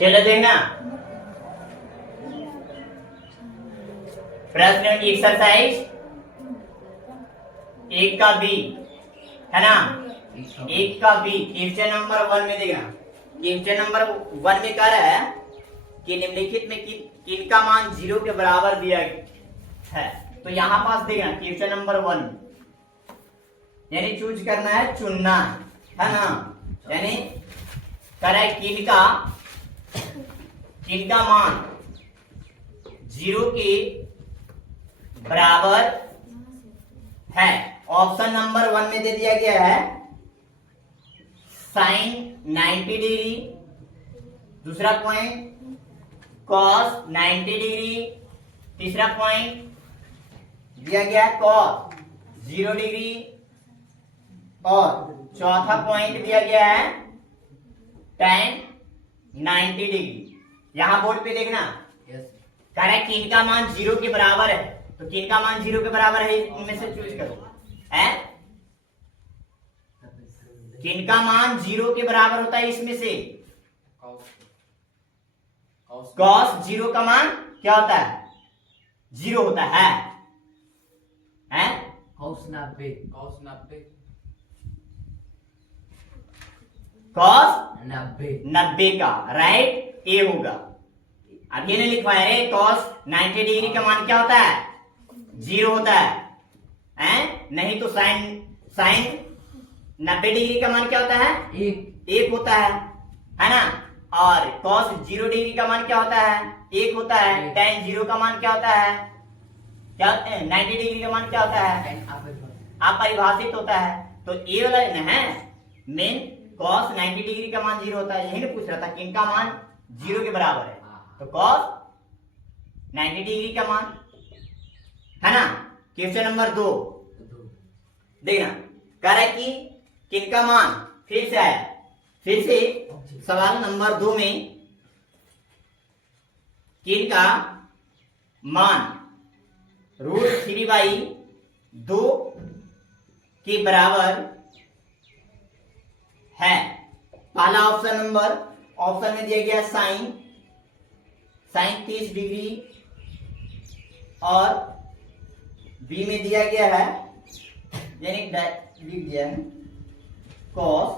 चलो देखना प्रश्न एक्सरसाइज 1 का बी है ना। 1 का बी क्वेश्चन नंबर 1 में देखना। क्वेश्चन नंबर 1 में कह रहा है कि निम्नलिखित में किन का मान 0 के बराबर दिया है। तो यहाँ पास देखना क्वेश्चन नंबर 1 यानी चूज करना है, चुनना है ना। यानी कह रहा है किन का मान 0 के बराबर है। ऑप्शन नंबर 1 में दे दिया गया है साइन 90 डिग्री, दूसरा पॉइंट कॉस 90 डिग्री, तीसरा पॉइंट दिया गया है कॉस 0 डिग्री और चौथा पॉइंट दिया गया है tan 90 डिग्री। यहां बोर्ड पे देखना कह रहा है किन का मान 0 के बराबर है। तो किन का मान 0 के बराबर है इनमें से चूज करो। है किन का मान 0 के बराबर होता है इसमें से cos 0 का मान क्या होता है 0 होता है cos 90 cos 90 का राइट ए होगा। अब ये नहीं लिखवाया रे cos 90 डिग्री का मान क्या होता है 0 होता है नहीं तो साइन 90 डिग्री का मान क्या होता है 1 होता है ना। और cos 0 डिग्री का मान क्या होता है 1 होता है। tan 0 का मान क्या होता है क्या 90 डिग्री का मान क्या होता है अपरिभाषित होता है। तो ये वाला है मेन cos 90 डिग्री का मान 0 होता है। यही ना पूछ रहा था किन का मान 0 के बराबर है। तो cos 90 डिग्री का मान है ना। क्वेश्चन नंबर 2 देखना कह रहा है कि किन का मान फिर से आया। फिर से सवाल नंबर 2 में किन का मान √3/2 के बराबर है। पहला ऑप्शन में दिया गया साइन 30 डिग्री और बी में दिया गया है यानी लिख दिया है cos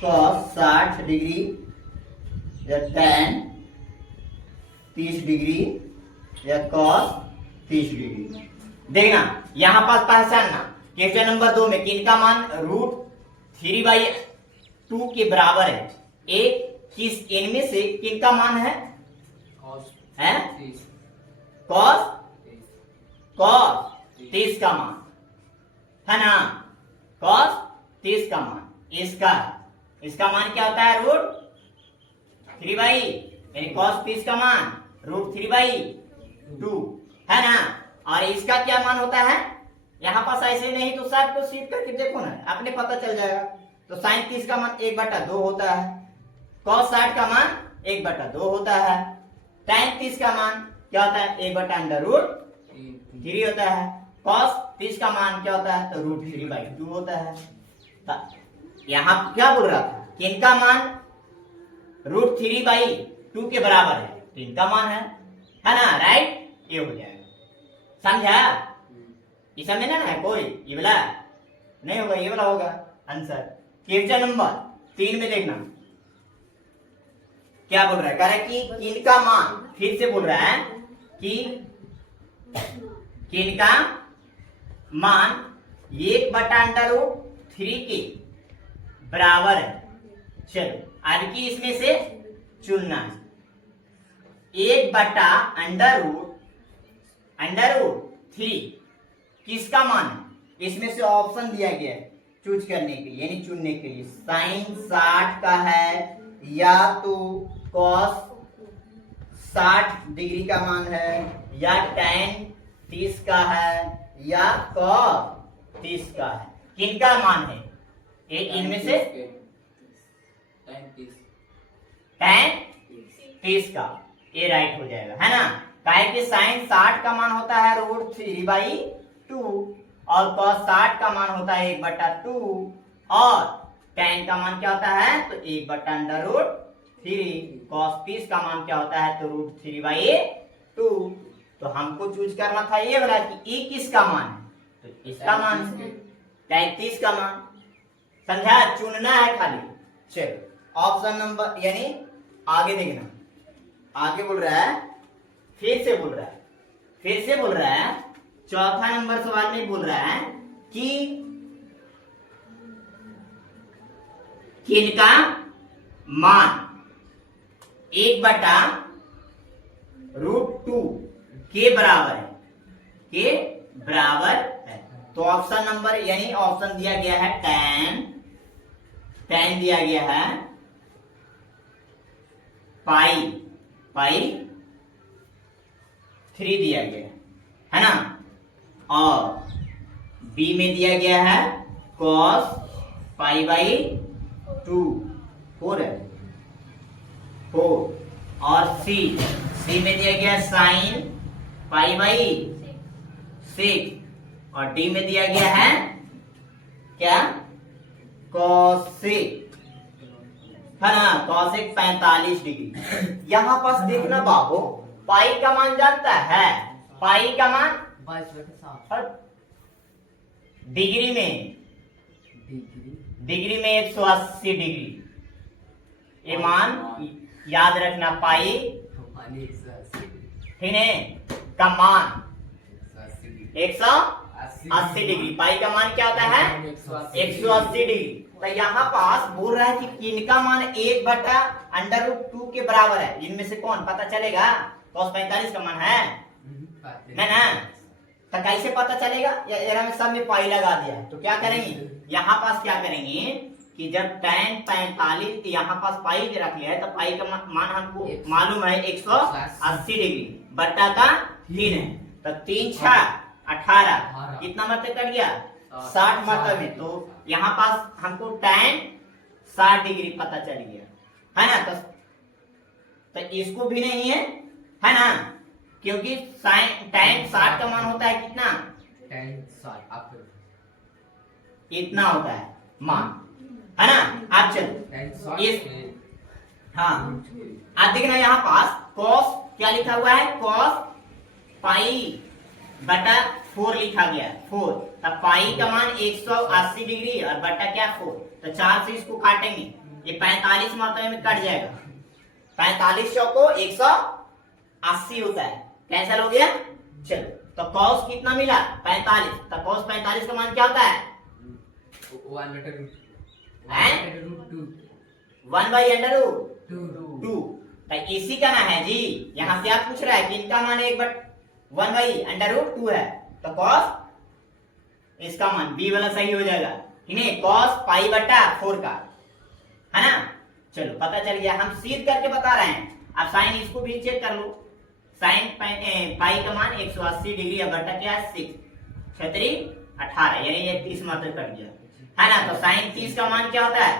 60 डिग्री या tan 30 डिग्री या cos 30 डिग्री। देखना यहां पास पहचानना क्वेश्चन नंबर 2 में किन का मान √3/2 के बराबर है। एक किस इनमें से किन का मान है cos 30 का मान है ना। cos 30 का मान इसका मान क्या होता है √3 यानी cos 30 का मान √3/2 है ना। और इसका क्या मान होता है यहाँ पास ऐसे नहीं तो सब को सीट करके देखो ना आपने पता चल जाएगा। तो साइन 30 का मान 1/2 होता है, cos 60 का मान 1/2 होता है, tan 30 का मान क्या होता है 1/√3 होता है, cos 30 का मान क्या होता है तो √3/2 होता है। यहाँ क्या बोल रहा था कि इनका मान √3/2 के बराबर है तो इनका मान है ना राइट। ये हो जाएगा समझा। इस में ना है कोई ये वाला नहीं होगा, ये वाला होगा आंसर। क्वेश्चन नंबर 3 में देखना क्या बोल रहा है कह रहा है कि इनका मान फिर से बोल रहा है कि इनका मान 1/√3 के बराबर है। चलो अब की इसमें से चुनना है 1/√3 किसका मान है। इसमें से ऑप्शन दिया गया है चूज करने के लिए यानी चुनने के लिए साइन 60 का है या तो cos 60 डिग्री का मान है या tan 30 का है या cos 30 का है। किनका मान है एक इनमें से tan 30 का ये राइट हो जाएगा है ना। काहे कि साइन 60 का मान होता है √3/2 और cos 60 का मान होता है 1/2 और tan का मान क्या होता है तो 1/√3 3 cos 30 का मान क्या होता है, तो √3/2। तो हमको चूज करना था ये वाला कि ए किसका मान है, तो इसका मान 33 का मान। समझा, चुनना है खाली। चलो ऑप्शन नंबर यानी आगे देखना, आगे बोल रहा है, फिर से बोल रहा है चौथा नंबर सवाल में बोल रहा है कि किनका मान 1/√2 के बराबर है। तो ऑप्शन नंबर यानी ऑप्शन दिया गया है tan दिया गया है, पाई 3 दिया गया है ना, और बी में दिया गया है cos π/2 4 है 4, और सी में दिया गया sin π/6, और डी में दिया गया है क्या, cosec है ना, cosec 45 डिग्री। यहाँ पास देखना बाबू, पाई का मान जानता है, पाई का मान 22/7 डिग्री में 180 डिग्री। ये मान याद रखना, पाई ठीक है का मान 180 डिग्री। पाई का मान क्या होता है, 180 डिग्री। तो यहाँ पास बोल रहा है कि किनका मान 1/√2 के बराबर है, इनमें से कौन, पता चलेगा। cos 45 का मान है ना, तो कैसे पता चलेगा, या में सब में पाई लगा दिया। तो क्या करेंगे, यहाँ पास क्या करेंगे कि जब tan 45 यहाँ पास पाई रख लिया है, तो पाई का मान हमको मालूम है 180 डिग्री बट्टा का 3 है, तो 3 × 6 18, कितना मतलब कट गया, 60 मतलब में। तो यहाँ पास हमको tan 60 डिग्री पता चल गया है ना। तो इसको भी नहीं है ना, क्योंकि tan 60 का मान होता है कितना, इतना होता है मान, है ना। अब चलो इस, हाँ अब देखना यहाँ पास cos क्या लिखा हुआ है, cos π/4 लिखा गया 4, तब पाई का मान 180 डिग्री और बटा क्या 4, तो 4 से इसको काटेंगे, ये 45 मात्रा में कट जाएगा, 45 को 180 होता है, कैंसिल हो गया। चलो तो cos कितना मिला 45, तो cos 45 का मान क्या होता है, 1/√2। तो इसी का ना है जी, यहाँ से आप पूछ रहा है कि इनका मान 1/√2 है, तो cos इसका मान बी वाला सही हो जाएगा, इन्हें cos π/4 का, है ना। चलो पता चल गया, हम सीध करके बता रहे हैं। अब साइन इसको भी चेक कर लो, साइन पाई का मान 180 डिग्री और बटा क्या है 6, 6 18, यानी ये 30 मात्र कट गया, है ना। तो साइन 30 का मान क्या होता है,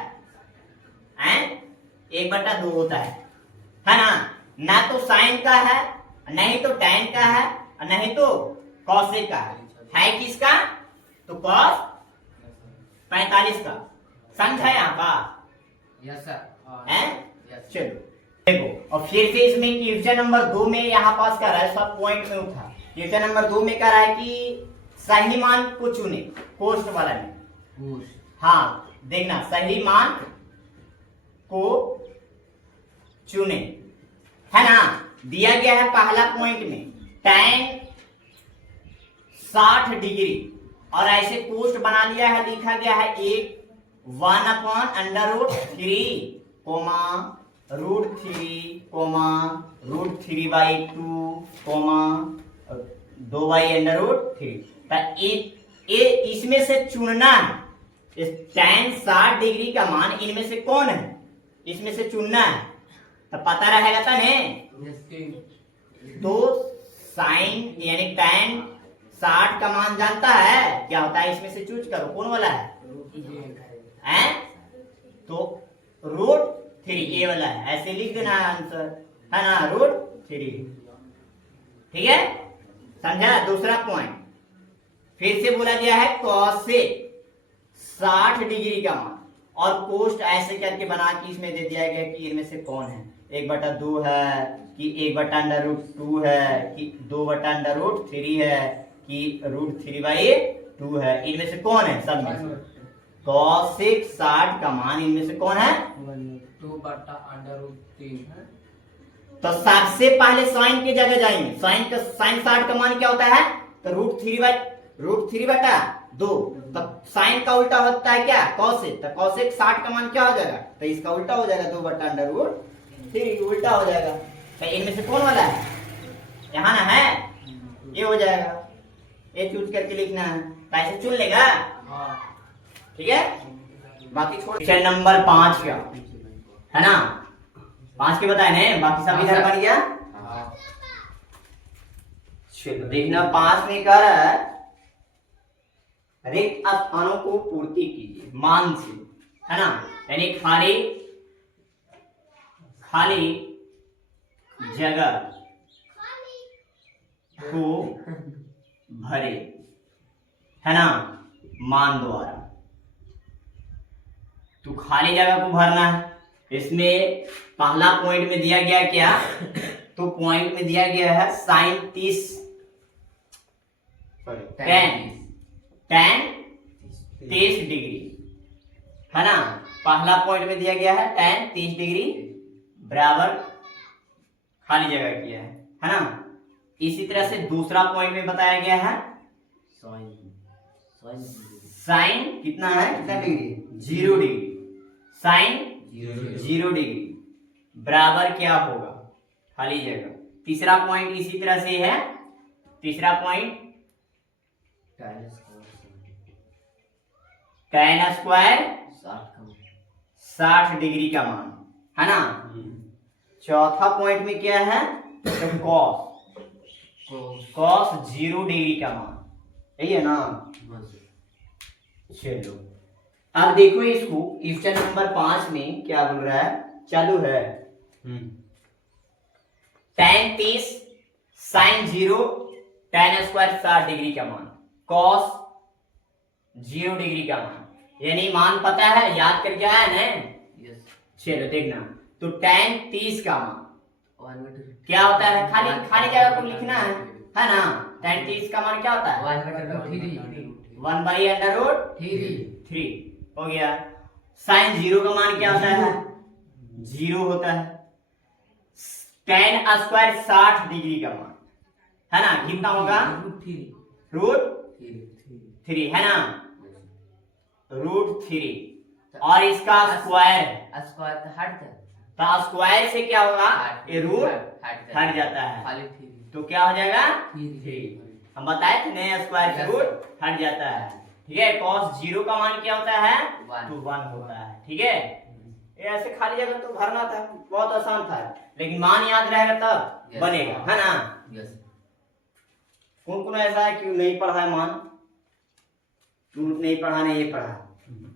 1/2 होता है ना। ना तो साइन का है, नहीं तो tan का है, नहीं तो cosec का है किसका, तो cos 45 का। समझा यहाँ का, यस सर, चलो देखो। और फिर से इसमें क्वेश्चन नंबर 2 में यहाँ पास कर रहा है, सब पॉइंट में उठा। क्वेश्चन नंबर 2 में कर रहा है कि सही मान को चुने, पोस्ट वाला में। हाँ देखना, सही मान को चुने, है ना। दिया गया है पहला पॉइंट में tan 60 डिग्री, और ऐसे पोस्ट बना लिया है, लिखा गया है 1/√3 कोमा √3/2 कोमा 2/√3। ये इसमें से चुनना है, इस tan 60 डिग्री का मान इनमें से कौन है, इसमें से चुनना है, तो पता रहेगा था ने। तो साइन यानी tan 60 का मान जानता है, क्या होता है, इसमें से चूज करो कौन वाला है, तो √3 ये वाला है, ऐसे लिख देना आंसर, है ना, √3। ठीक है, समझा। दूसरा पॉइंट फिर से बोला गया है cosec 60 डिग्री का मान, और कोष्ट ऐसे करके बना के इसमें दे दिया गया कि इनमें से कौन है 1/2 है कि 1/√2 है कि 2/√3 है कि √3/2 है, इनमें से कौन है सब में से? cosec 60 का मान इनमें से कौन है? 2/√3 तो 60 से पहले साइन की जगह जाएंगे। साइन 60 का मान क्या होता है? तो √3/2। तो साइन का उल्टा होता है क्या? cosec। तो cosec 60 का मान क्या हो जाएगा? तो इसका उल्टा हो जाएगा 2/√3 उल्टा हो जाएगा। तो इनमें से कौन वाला है? यहाँ ना है, ये हो जाएगा। ये चूज करके लिखना है, तो ऐसे चुन लेगा, ठीक है। बाकी छोड़। क्वेश्चन नंबर 5 का है ना, 5 के बताए ने, बाकी सब इधर बन गया। चलो देखना 5 में कह रहा है रिक्त स्थानों को पूर्ति कीजिए मान से, है ना, यानी खाली जगह को भरे, है ना, मान द्वारा। तो खाली जगह को भरना है। इसमें पहला पॉइंट में दिया गया क्या? तो पॉइंट में दिया गया है साइन 30 डिग्री, है ना। पहला पॉइंट में दिया गया है tan 30 डिग्री बराबर खाली जगह किया है ना। इसी तरह से दूसरा पॉइंट में बताया गया है साइन कितना है, कितना डिग्री? 0 डिग्री। साइन 0 डिग्री बराबर क्या होगा? खाली जगह। तीसरा पॉइंट इसी तरह से है। तीसरा पॉइंट tan स्क्वायर 60 डिग्री का मान, है ना। चौथा पॉइंट में क्या है? तो cos 0 डिग्री का मान, यही है ना। चलो अब देखो इसको, क्वेश्चन नंबर 5 में क्या बोल रहा है, चालू है। tan 30 sin 0 tan square 60 degree का मान, cos 0 डिग्री का मान, यानी मान पता है, याद करके आया ना। चलो देखना, तो tan 30 का मान क्या होता है? खाली जगह को लिखना है ना। tan 30 का मान क्या होता है? 1/√3 हो गया। sin 0 का मान क्या होता है? 0 होता है। tan स्क्वायर 60 डिग्री का मान, है ना, कितना होगा? √3, है ना, √3। और इसका स्क्वायर तो स्क्वायर से क्या होगा? ये रूट हट जाता है, तो क्या हो जाएगा? 3। हम बताए थे नए स्क्वायर से रूट हट जाता है, ठीक है। cos 0 का मान क्या होता है? तो 1 होता है, ठीक है। ये ऐसे खाली जगह तो भरना था, बहुत आसान था, लेकिन मान याद रहेगा तब बनेगा, है ना। कौन कौन ऐसा है कि नहीं पढ़ा है मान? तू नहीं पढ़ा, नहीं ये पढ़ा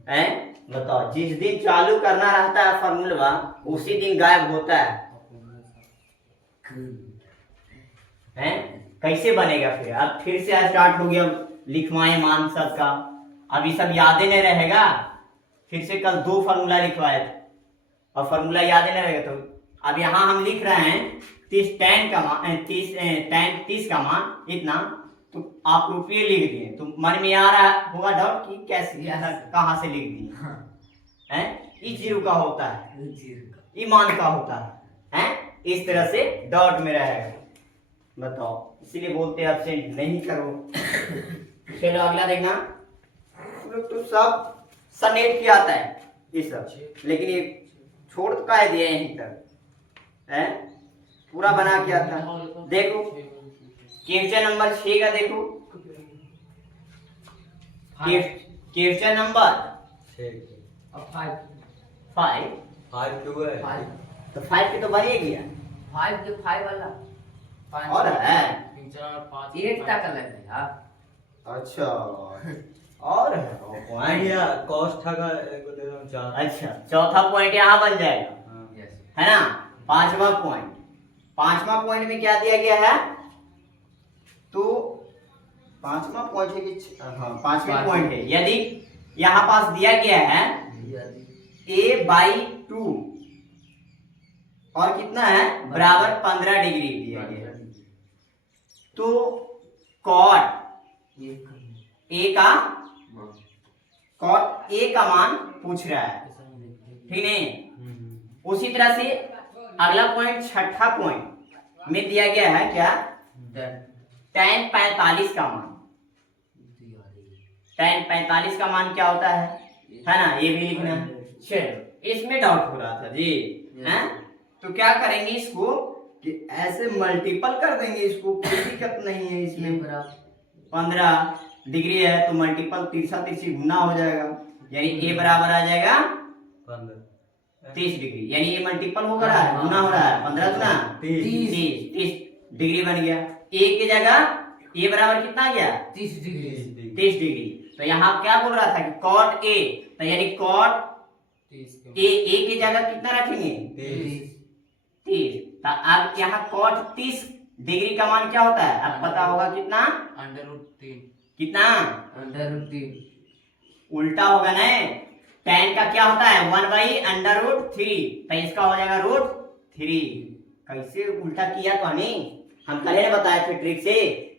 है, बताओ। जिस दिन चालू करना रहता है फॉर्मूला उसी दिन गायब होता है। कैसे बनेगा फिर? अब फिर से स्टार्ट हो गया लिखवाए मान सबका। अभी सब याद नहीं रहेगा, फिर से कल 2 फॉर्मूला लिखवाए थे और फॉर्मूला याद नहीं रहेगा। तो अब यहाँ हम लिख रहे हैं 30 tan का मान, 30 का मान इतना, तो आप रुपये लिख दिए, तो मन में आ रहा होगा डाउट कि कैसे कहाँ से लिख दिए हैं। ये 0 का होता है, ये मान का होता है, इस तरह से डॉट में रहेगा। बताओ, इसीलिए बोलते हैं एब्सेंट नहीं करो। चलो अगला देखना। तो सब सनेट किया आता है ये सब, लेकिन ये छोड़ तो कह दिया यहीं तक है, पूरा बना के आता है। देखो क्वेश्चन नंबर 6 का देखो, क्वेश्चन नंबर 5 क्यों है? तो 5 के तो बन ही गया, 5 वाला और है 8 तक अलग है यार। अच्छा, और है कॉस्ट था का एक दे दो 4। अच्छा, चौथा पॉइंट यहाँ बन जाएगा, है ना। पांचवा पॉइंट में क्या दिया गया है? तो पांचवा पॉइंट है कि हाँ पांचवा पॉइंट है। यदि यहाँ पास दिया गया है a/2 और कितना है बराबर 15 डिग्री दिया गया है। तो कॉट ए का मान पूछ रहा है, ठीक नहीं। उसी तरह से अगला पॉइंट, छठा पॉइंट में दिया गया है क्या, tan 45 का मान। tan 45 का मान क्या होता है ना, ये भी लिखना है। चलो, इसमें डाउट हो रहा था जी, हैं? तो क्या करेंगे इसको कि ऐसे मल्टीपल कर देंगे इसको, कोई दिक्कत नहीं है इसमें। 15 डिग्री है तो मल्टीपल तिरछा तिरछी गुना हो जाएगा, यानी ए बराबर आ जाएगा 30 डिग्री, यानी ये मल्टीपल हो रहा है, गुना हो रहा है, 15 गुना 30 डिग्री बन गया। ए की जगह ए बराबर कितना आ गया 30 डिग्री। 30 डिग्री। तो यहाँ क्या बोल रहा था कि कॉट ए, तो यानी कॉट ए की जगह कितना रखेंगे 30। तो अब यहाँ कॉट 30 डिग्री का मान क्या होता है, अब पता होगा कितना, √3। कितना √3 उल्टा होगा ना, tan का क्या होता है 1/√3, तो इसका हो जाएगा √3। कैसे उल्टा किया तो हम पहले ने बताया थे ट्रिक से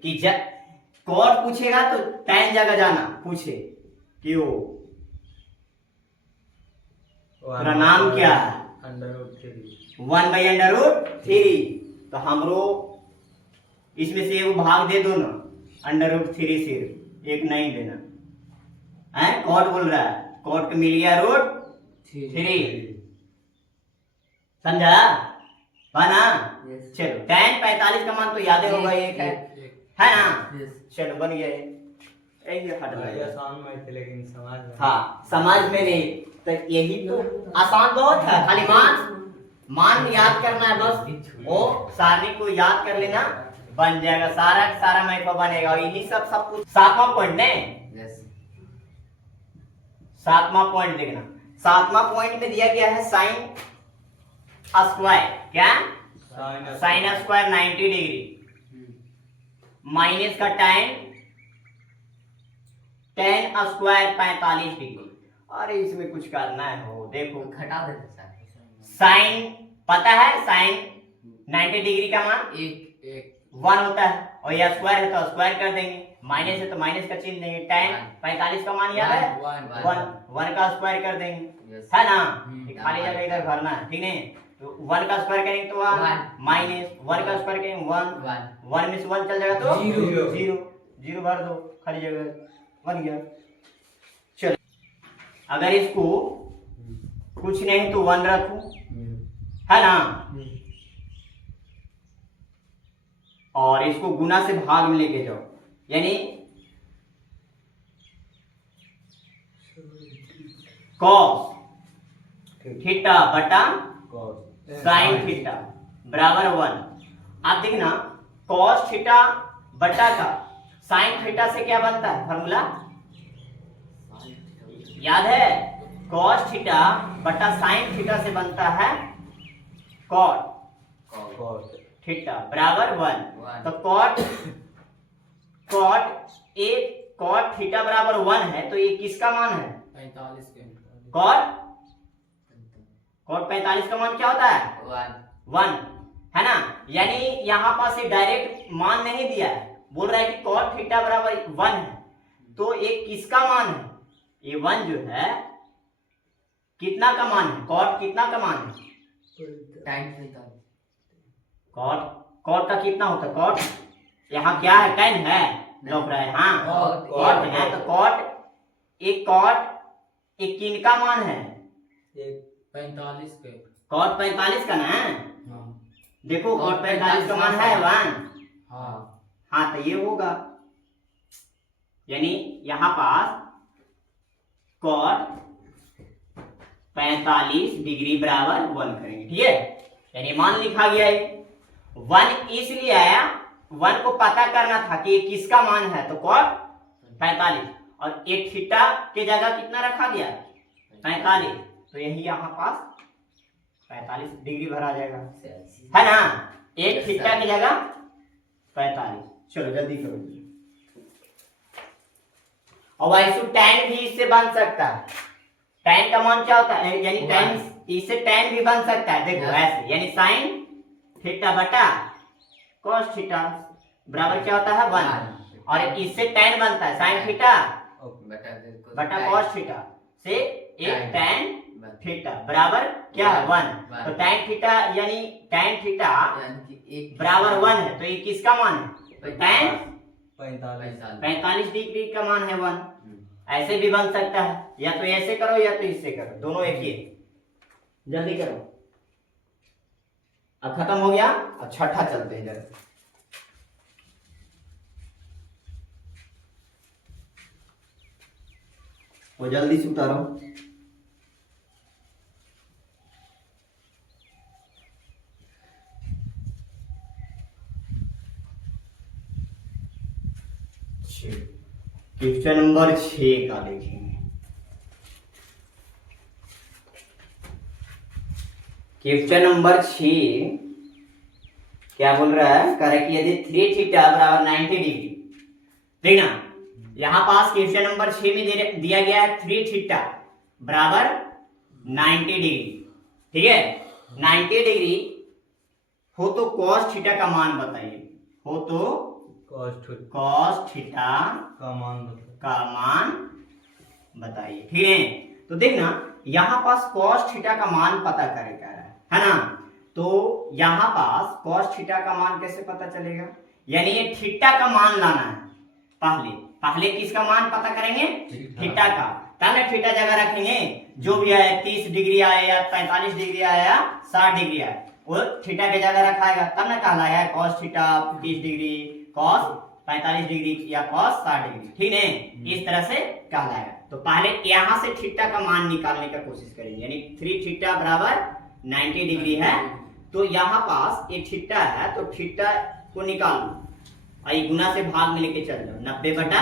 कि जब कॉट पूछेगा तो tan जगह जाना, पूछे क्यों, तेरा नाम क्या है, 1/√3। तो हमरो इसमें से एगो भाग दे दो ना, √3 सिर्फ एक नहीं देना है। कॉट बोल रहा है, कॉट को मिल गया √3, समझा ना। चलो, tan 45 का मान तो याद होगा, एक है ना। चलो बन गया ये हट गया। आसान में थे लेकिन समझ में, हाँ समझ में नहीं, तो यही तो आसान बहुत है, खाली मान याद करना है बस, वो सारणी को याद कर लेना, बन जाएगा सारा सारा मैथ बनेगा। और यही सब कुछ। सातवां पॉइंट ने, सातवां पॉइंट देखना, सातवां पॉइंट में दिया गया है साइन स्क्वायर, क्या साइन स्क्वायर 90 डिग्री माइनस का tan स्क्वायर 45 डिग्री। अरे इसमें कुछ करना है, हो देखो घटा देते सर। साइन पता है, साइन 90 डिग्री का मान एक 1 होता है, और यह स्क्वायर है तो स्क्वायर कर देंगे, माइनस है तो माइनस का चिन्ह देंगे। tan 45 का मान याद है 1 का स्क्वायर कर देंगे, है ना। खाली जगह इधर भरना है, ठीक है। तो 1 का स्क्वायर करेंगे तो 1, माइनस 1 का स्क्वायर करेंगे 1 में से 1 चल जाएगा तो 0 भर दो, खाली जगह बन गया। चलो, अगर इसको कुछ नहीं तो 1 रखो, है ना, और इसको गुना से भाग में लेके जाओ, यानी cos थीटा बटा साइन थीटा बराबर 1। आप देखना cos थीटा बटा का साइन थीटा से क्या बनता है फॉर्मूला, याद है, cos थीटा बटा साइन थीटा से बनता है cot थीटा बराबर 1। तो cot थीटा बराबर 1 है, तो ये किसका मान है 45 के। cot 45 का मान क्या होता है 1, है ना। यानी यहाँ पास ये डायरेक्ट मान नहीं दिया है, बोल रहा है कि cot थीटा बराबर 1 है, तो एक किसका मान है, ये 1 जो है कितना का मान है, cot कितना का मान है, cot का कितना होता है, cot यहाँ क्या है tan है, लौक रहा है, हाँ cot है, तो cot एक किनका मान है 45 के। cot 45 का ना, देखो cot 45 का मान है 1, हाँ तो ये होगा, यानी यहाँ पास cot 45 डिग्री बराबर 1 करेंगे, ठीक है। यानी मान लिखा गया है 1 इसलिए आया, 1 को पता करना था कि ये किसका मान है, तो cot 45, और एक थीटा के जगह कितना रखा गया 45, तो यही यहाँ पास 45 डिग्री भरा जाएगा, है ना, एक थीटा की जगह 45। चलो जल्दी करो, और वैसे tan भी इससे बन सकता है, tan का मान क्या होता है, यानी tan, इससे tan भी बन सकता है, देखो ऐसे, यानी sin थीटा बटा cos थीटा बराबर क्या होता है 1, और इससे tan बनता है sin थीटा बटा cos थीटा से एक tan थीटा बराबर क्या है 1। तो tan थीटा यानी tan थीटा बराबर 1 है, तो ये किसका मान है, तो tan 45 डिग्री का मान है 1। ऐसे भी बन सकता है, या तो ऐसे करो या तो इससे करो, दोनों एक ही है। जल्दी करो, अब खत्म हो गया। अब छठा चलते हैं जरा, वो जल्दी से उतारो। क्वेश्चन नंबर 6 का देखेंगे। क्वेश्चन नंबर 6 क्या बोल रहा है, कह रहा है कि यदि 3 थीटा बराबर 90 डिग्री, देखना यहां पास क्वेश्चन नंबर 6 में दिया गया है 3 थीटा बराबर 90 डिग्री, ठीक है। 90 डिग्री हो तो cos थीटा का मान बताइए, हो तो cos थीटा का मान बताइए, ठीक है। तो देखना यहाँ पास cos थीटा का मान पता करे कह रहा है ना। तो यहाँ पास cos थीटा का मान कैसे पता चलेगा, यानी ये थीटा का मान लाना है। पहले किसका मान पता करेंगे, थीटा का, तब ना थीटा जगह रखेंगे, जो भी आए 30 डिग्री आए या 45 डिग्री आए या 60 डिग्री आए, वो थीटा के जगह रखाएगा, तब ना कहलाएगा cos theta 30 degree, cos 45 degree या cos 60 डिग्री, ठीक है। इस तरह से कहलाएगा। तो पहले यहाँ से थीटा का मान निकालने का कोशिश करेंगे, यानी 3 थीटा बराबर 90 डिग्री है। तो यहाँ पास ये थीटा है, तो थीटा को निकाल लो, आई गुना से भाग में लेके चल जाओ, 90 बटा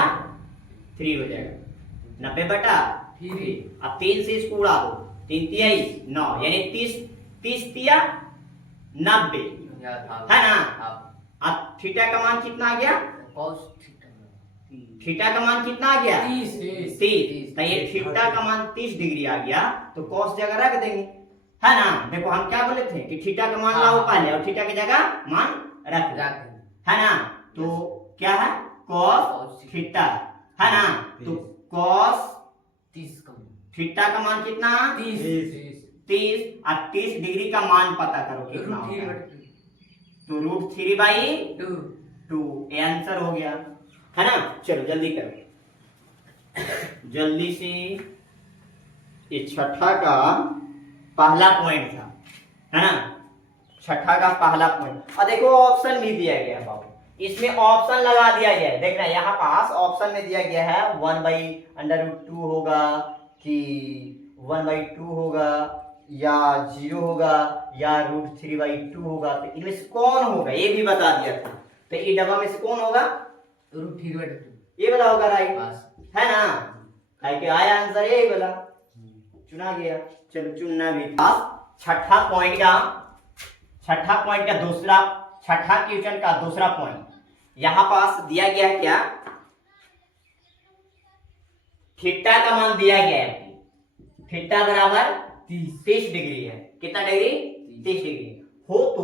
3 हो जाएगा, 90 बटा 3। अब 3 से इसको उड़ा दो, 3 तिया 9, यानी 30 तिया 90 है ना। अब थीटा का मान कितना आ गया, थीटा का मान कितना आ गया 30। तो ये थीटा का मान 30 डिग्री आ गया, तो cos जगह रख देंगे, है ना। देखो हम क्या बोले थे कि थीटा का मान लाओ पहले और थीटा की जगह मान रख, है ना। तो क्या है cos थीटा, है ना। तो cos थीटा का मान कितना 30। अब 30 डिग्री का मान पता करो कितना होगा, तो √3/2, ये आंसर हो गया, है ना। चलो जल्दी करो, जल्दी से। ये छठा का पहला पॉइंट था, है ना, छठा का पहला पॉइंट। और देखो ऑप्शन भी दिया गया है बाबू, इसमें ऑप्शन लगा दिया गया है। देखना यहाँ पास ऑप्शन में दिया गया है 1/√2 होगा कि 1/2 होगा या 0 होगा या √3/2 होगा, तो इनमें से कौन होगा ये भी बता दिया था। तो ये डब्बा में से कौन होगा, ये वाला होगा, राइट है ना। है कि आया आंसर यही वाला चुना गया। चलो चुनना भी था। छठा पॉइंट का दूसरा, छठा क्वेश्चन का दूसरा पॉइंट यहां पास दिया गया है क्या, थीटा का मान दिया गया है, थीटा बराबर 30 डिग्री है। कितना डिग्री, 30 डिग्री हो। तो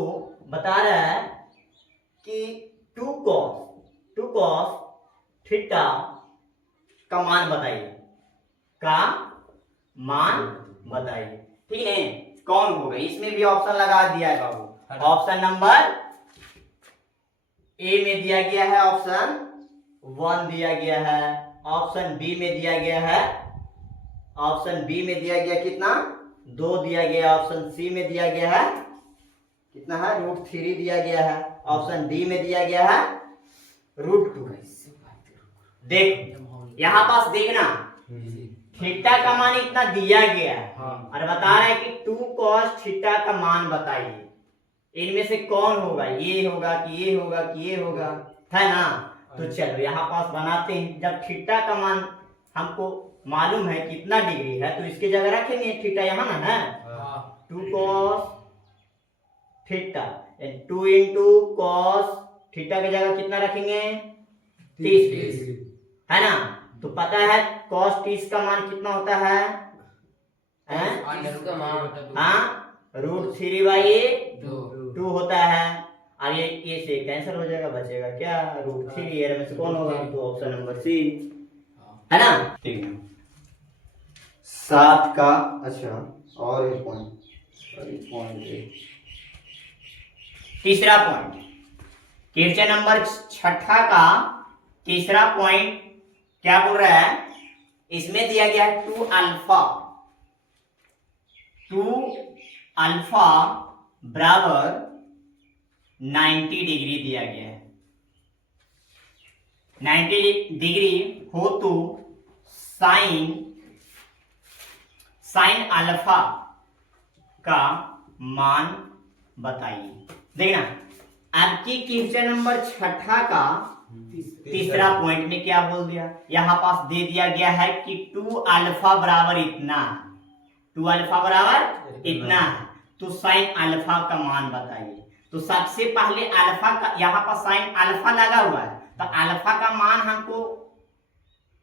बता रहा है कि 2 cos थीटा का मान बताइए, ठीक है। कौन होगा, इसमें भी ऑप्शन लगा दिया है बाबू। ऑप्शन नंबर ए में दिया गया है, ऑप्शन 1 दिया गया है, ऑप्शन बी में दिया गया है, ऑप्शन बी में दिया गया कितना 2 दिया गया, ऑप्शन सी में दिया गया है कितना है √3 दिया गया है, ऑप्शन डी में दिया गया है √2। देख यहाँ पास देखना थीटा का मान इतना दिया गया है, और बता रहा है कि 2 cos थीटा का मान बताइए, इनमें से कौन होगा, ये होगा कि ये होगा कि ये होगा, है ना। तो चलो यहाँ पास बनाते हैं। जब थीटा का मान हमको मालूम है कितना डिग्री है, तो इसके जगह रखेंगे थीटा यहाँ ना है, 2 cos theta, 2 into cos theta की जगह कितना रखेंगे 30 है ना। तो पता है cos 30 का मान कितना होता है हैं? √2 हाँ, √3/a दो 2 होता है। और ये से कैंसिल हो जाएगा, बचेगा क्या, √3। ये में से कौन होगा, तो ऑप्शन नंबर सी है ना। ठीक है, 7 का अच्छा और एक पॉइंट तीसरा पॉइंट, क्वेश्चन नंबर 6 का तीसरा पॉइंट क्या बोल रहा है, इसमें दिया गया है 2 अल्फा बराबर 90 डिग्री दिया गया है। 90 डिग्री हो तो साइन अल्फा का मान बताइए। देखना, आपकी क्वेश्चन नंबर 6 का तीसरा पॉइंट में क्या बोल दिया, यहां पास दे दिया गया है कि 2 अल्फा बराबर इतना, 2 अल्फा बराबर इतना है, तो साइन अल्फा का मान बताइए। तो सबसे पहले अल्फा का, यहाँ पर साइन अल्फा लगा हुआ है, तो अल्फा का मान हमको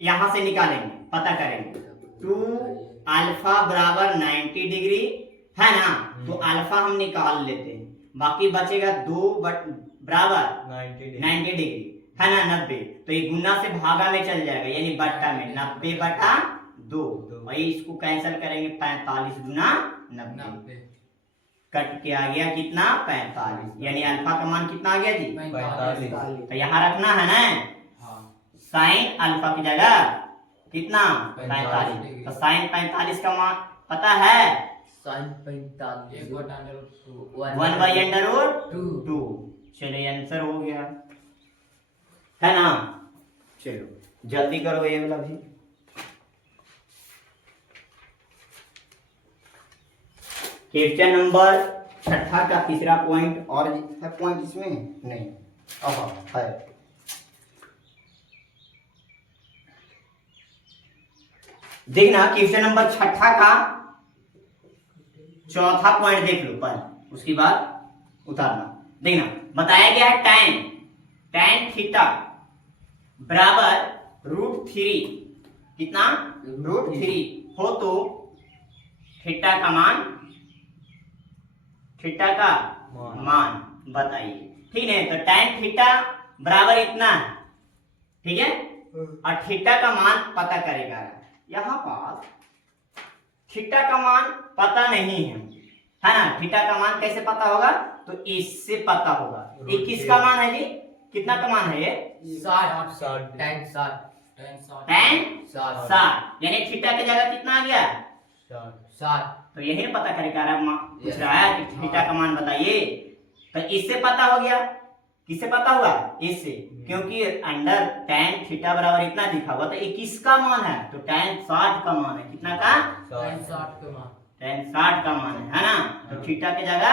यहां से निकालेंगे, पता करेंगे। 2 अल्फा बराबर 90 डिग्री है ना, तो अल्फा हम निकाल लेते हैं, बाकी बचेगा 2 बराबर 90 डिग्री है ना, 90। तो ये गुना से भागा में चल जाएगा, यानी बट्टा में 90/2, और इसको कैंसिल करेंगे, 45 गुना 90 कट के आ गया कितना, 45, यानी अल्फा का मान कितना आ गया जी, 45। तो यहाँ रखना है ना, साइन अल्फा की जगह कितना, 45। तो साइन 45 का मान पता है, साइन 45 1/√2। चलो आंसर हो गया है ना। चलो जल्दी करो ये वाला भी। क्वेश्चन नंबर 6 का तीसरा पॉइंट, और है पॉइंट इसमें नहीं, अब है देखना, क्वेश्चन नंबर 6 का चौथा पॉइंट देख लो पहले, उसके बाद उतारना। देखना, बताया गया है tan थीटा बराबर √3, कितना, √3 हो तो थीटा का मान बताइए। ठीक है, तो tan थीटा बराबर इतना है, ठीक है, और थीटा का मान पता करेगा। यहाँ पास थीटा का मान पता नहीं है ना, थीटा का मान कैसे पता होगा, तो इससे पता होगा। ये किसका मान है जी, कितना का मान है ये, 60 tan 60, यानी थीटा की जगह कितना आ गया, 60। तो यही पता करेगा, पूछ रहा है कि थीटा का मान बताइए, तो इससे पता हो गया। किससे पता हुआ, इससे, क्योंकि अंडर tan थीटा बराबर इतना लिखा हुआ, तो ये किसका मान है, तो tan 60 का मान है, कितना का, tan 60 का मान, tan 60 का मान है ना, तो थीटा की जगह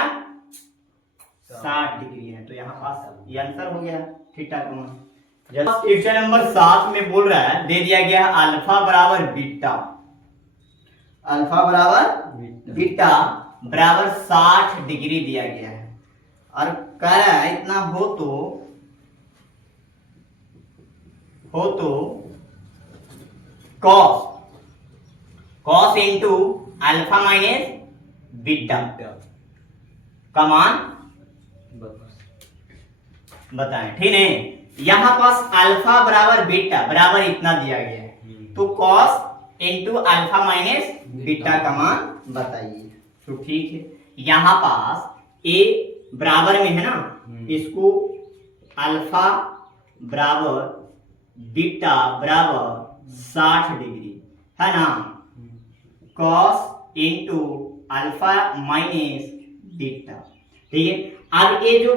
60 डिग्री है, तो यहाँ पास ये आंसर हो गया थीटा का मान। क्वेश्चन नंबर 7 में बोल रहा है, दे दिया गया है अल्फा बराबर बीटा, अल्फा बराबर बीटा बराबर 60 डिग्री दिया गया है, और कह रहा है इतना हो तो cos into alpha minus beta का मान बताएं। ठीक है, यहां पास अल्फा बराबर बीटा बराबर इतना दिया गया है, तो cos into alpha minus beta का मान बताइए। तो ठीक है, यहां पास ए बराबर में है ना, इसको अल्फा बराबर बीटा बराबर 60 डिग्री है ना, cos into alpha minus beta. ठीक है, अब ये जो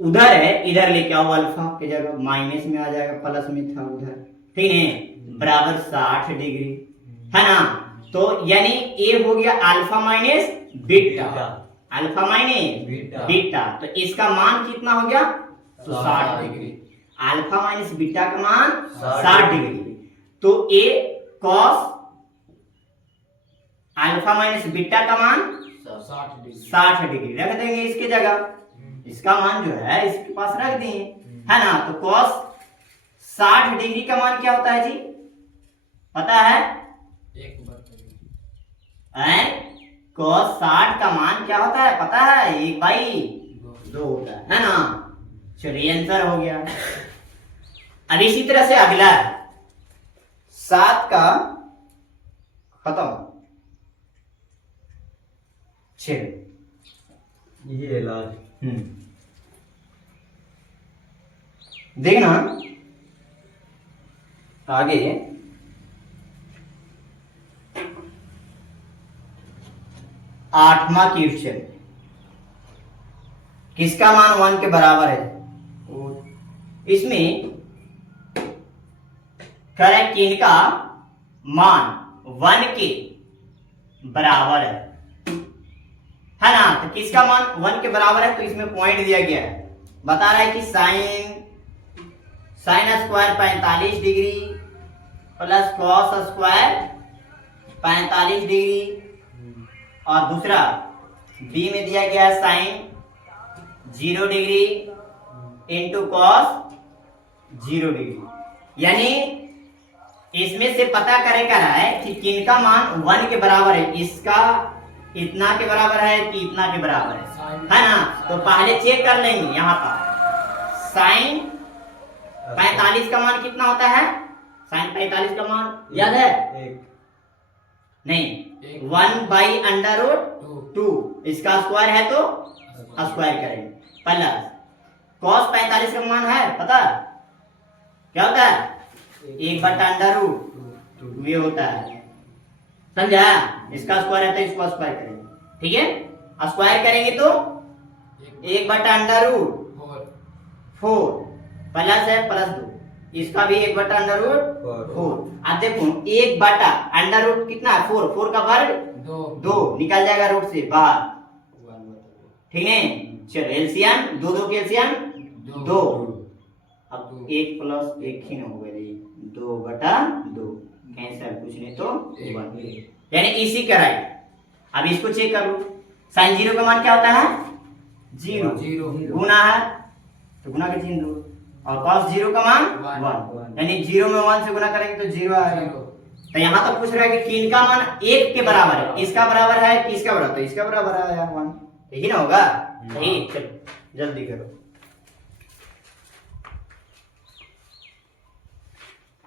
उधर है इधर लेके आओ, अल्फा की जगह माइनस में आ जाएगा, प्लस में था उधर, ठीक है, बराबर 60 डिग्री है ना, तो यानी ये हो गया alpha minus beta, alpha minus beta, तो इसका मान कितना हो गया, तो 60 डिग्री, अल्फा माइनस बीटा का मान 60 डिग्री, तो ए कॉस अल्फा माइनस बीटा का मान 60 डिग्री रख देंगे इसके जगह, इसका मान जो है इसके पास रख दिए है ना, तो कॉस 60 डिग्री का मान क्या होता है जी, पता है, cos 60 का मान क्या होता है पता है? 1/2 होता है ना? चलिए आंसर हो गया। अब इसी तरह से अगला 7 का खत्म। चलो ये लास्ट। देखना आगे 8वां क्वेश्चन, किसका मान 1 के बराबर है? इसमें करेक्ट किनका मान 1 के बराबर है ना? तो किसका मान 1 के बराबर है? तो इसमें पॉइंट दिया गया है, बता रहा है कि sine square 45 degree plus cos square 45 degree, और दूसरा बी में दिया गया है sine 0 degree into cos 0 degree. यानी इसमें से पता करे कर रहा है कि किनका मान 1 के बराबर है, इसका इतना के बराबर है कि इतना के बराबर है ना? तो पहले चेक कर लेंगे यहाँ पर साइन 45 का मान कितना होता है? साइन 45 का मान याद है? नहीं, 1/√2, इसका स्क्वायर है तो स्क्वायर करेंगे, प्लस कॉस 45 का मान है पता क्या होता है? 1/√2 ये होता है, समझा? इसका स्क्वायर है तो इसको स्क्वायर करेंगे, ठीक है? स्क्वायर करेंगे तो 1/√4 प्लस है प्लस 2, इसका भी 1/√4। अब देखो 1/√, कितना है? 4 का वर्ग 2 निकल जाएगा रूट से बाहर, ठीक है? चलो एलसीएम 2 के एलसीएम 2, अब 1 प्लस 1 ही ना हो गया, 2/2 कैंसिल, कुछ नहीं तो 1, यानी इसी कराई। अब इसको चेक कर लो, साइन 0 का मान क्या होता है? 0 गुना है तो गुना के चिन्ह दो, और cos 0 का मान 1, यानी 0 में 1 से गुना करेंगे तो 0 आएगा। तो यहाँ तो पूछ रहा है कि किनका मान 1 के बराबर है, इसका बराबर है कि इसका बराबर? तो इसका बराबर आया 1, यही ना होगा? सही, चलो जल्दी करो।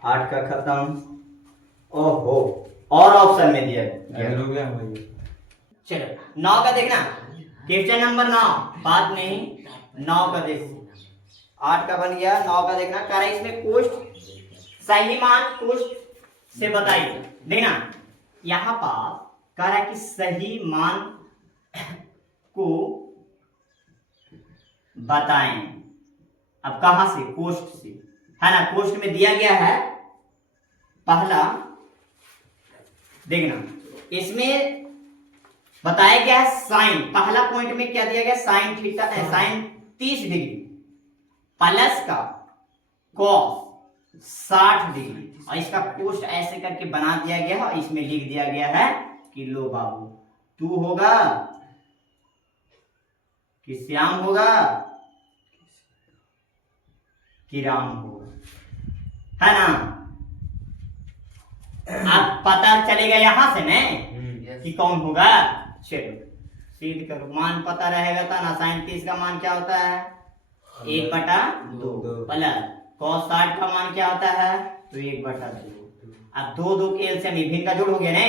8 का खत्म। ओहो, और ऑप्शन में दिया गया। चलो 9 का देखना, क्वेश्चन नंबर 9, बात नहीं 9 का देख, 8 का बन गया, 9 का देखना। कह रहा है इसमें कोष्ठ सही मान कोष्ठ से बताइए। देखना यहाँ पर कह रहा है कि सही मान को बताएं। अब कहां से? कोष्ठ से, है ना? कोष्ठ में दिया गया है पहला, देखना इसमें बताया गया है साइन, पहला पॉइंट में क्या दिया गया? Sine theta, sine 30 degree plus का कॉस 60 डिग्री, और इसका कोष्ठ ऐसे करके बना दिया गया है, और इसमें लिख दिया गया है कि लो बाबू, तू होगा कि श्याम होगा कि राम होगा, है ना? अब पता चलेगा यहां से न कि कौन होगा। चलो सीध करो, मान पता रहेगा था ना? साइन 30 का मान क्या होता है? 1/2 प्लस cos 60 का मान क्या होता है? तो 1/2। अब 2 के एलसीएम, भिन्न का जोड़ हो गया ना?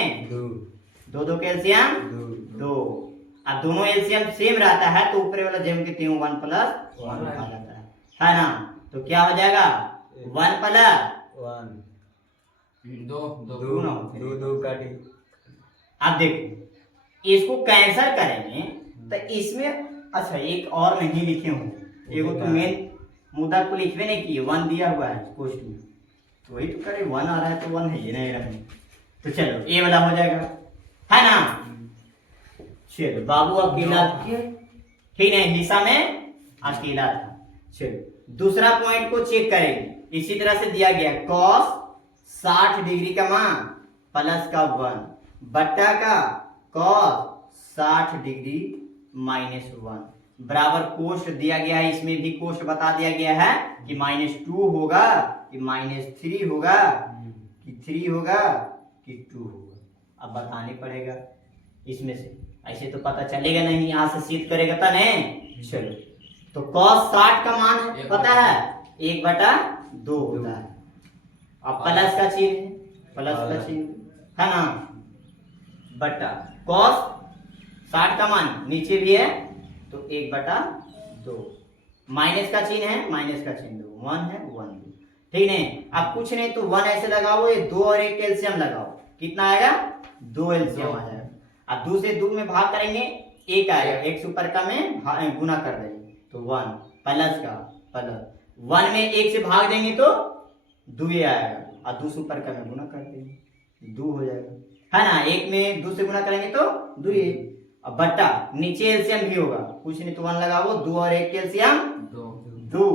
2 के एलसीएम 2। अब दोनों एलसीएम सेम रहता है तो ऊपर वाला जेम के तीनों 1 प्लस 1 आ जाता है ना? तो क्या हो जाएगा? 1 प्लस 1 2 काटी। अब देखो इसको कैंसिल करेंगे तो इसमें, अच्छा एक और नहीं लिखे होंगे, एगो तो मेन मुद्दा को लिखवे नहीं किए, 1 दिया हुआ है क्वेश्चन में, तो वही तो करे 1 आ रहा है तो 1 है, ये नहीं रहे। तो चलो ये वाला हो जाएगा, है ना? चलो बाबू अकेला था, ठीक है? हिस्सा में अकेला था। चलो दूसरा पॉइंट को चेक करेंगे, इसी तरह से दिया गया cos 60 डिग्री का मान प्लस का 1 बट्टा का cos 60 डिग्री माइनस 1 बराबर कोष्ठ दिया गया है। इसमें भी कोष्ठ बता दिया गया है कि -2 होगा कि -3 होगा कि 3 होगा कि 2 होगा। अब बताने पड़ेगा इसमें से, ऐसे तो पता चलेगा नहीं, यहाँ से सिद्ध करेगा तो नहीं। चलो, तो cos 60 का मान है, पता है 1/2 होता है। अब प्लस का चिन्ह है, प्लस का चिन्ह है ना, बटा cos 60 का मान नीचे भी है तो 1/2, माइनस का चिन्ह है, माइनस का चिन्ह दो, 1 है 1 दो, ठीक नहीं। अब कुछ नहीं तो 1 ऐसे लगाओ, ये 2 और 1 एलसीएम लगाओ, कितना आएगा 2 एलसीएम आ जाएगा। अब 2 से 2 में भाग करेंगे 1 आएगा, 1 से ऊपर का में गुना कर देंगे तो 1 प्लस का प्लस 1 में 1 से भाग देंगे तो 2 आएगा, और 2 से ऊपर का में गुना कर देंगे 2 हो जाएगा, है ना। 1 में 2 से गुना करेंगे तो 2। अब बट्टा नीचे एलसीएम भी होगा, कुछ नहीं तो 1 लगाओ, 2 और 1 एलसीएम 2,